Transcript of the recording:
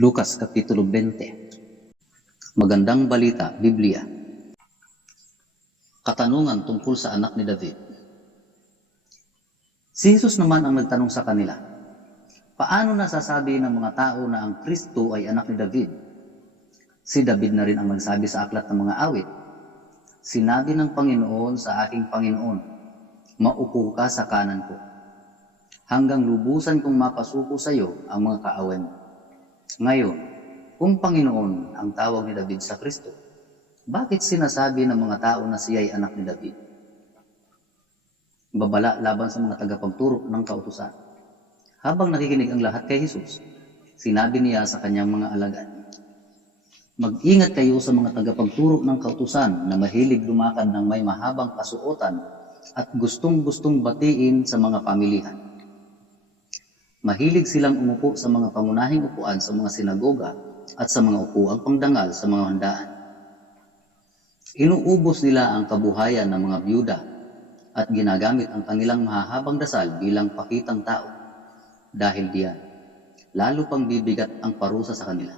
Lucas Kapitulo 20. Magandang balita, Biblia. Katanungan tungkol sa anak ni David. Si Jesus naman ang nagtanong sa kanila, paano nasasabi ng mga tao na ang Kristo ay anak ni David? Si David na rin ang nagsabi sa aklat ng mga awit, sinabi ng Panginoon sa aking Panginoon, maupo ka sa kanan ko, hanggang lubusan kong mapasuko sa iyo ang mga kaaway mo. Ngayon, kung Panginoon ang tawag ni David sa Kristo, bakit sinasabi ng mga tao na siya ay anak ni David? Babala laban sa mga tagapagturo ng kautusan. Habang nakikinig ang lahat kay Jesus, sinabi niya sa kanyang mga alagad, mag-ingat kayo sa mga tagapagturo ng kautusan na mahilig lumakad ng may mahabang kasuotan at gustong-gustong batiin sa mga pamilihan. Mahilig silang umupo sa mga pangunahing upuan sa mga sinagoga at sa mga upuang pangdangal sa mga handaan. Inuubos nila ang kabuhayan ng mga byuda at ginagamit ang kanilang mahahabang dasal bilang pakitang tao. Dahil diyan, lalo pang bibigat ang parusa sa kanila.